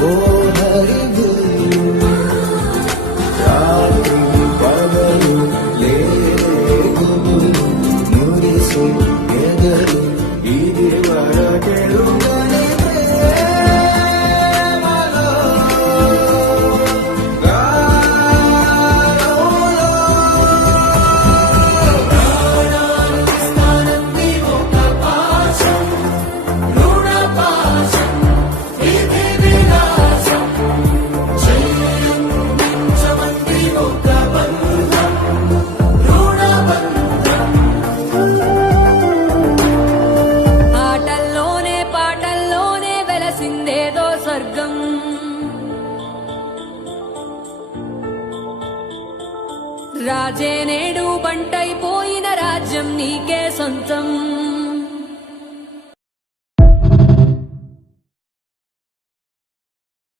ఓ హరి రాత్రి పగలు లేకులు మురిసి ఎగలు ఇది వరకెరుగని ప్రేమలో గాలోలో ప్రాణానిస్తానంది ఒక పాశం రుణ పాశం ఇది విలాసం చెయ్యించమంది ఒక బంధం రుణ బంధం ఆటల్లోనే పాటల్లోనే వెలసిందేదో స్వర్గం రాజే నేడు బంటైపోయిన రాజ్యం నీకే సొంతం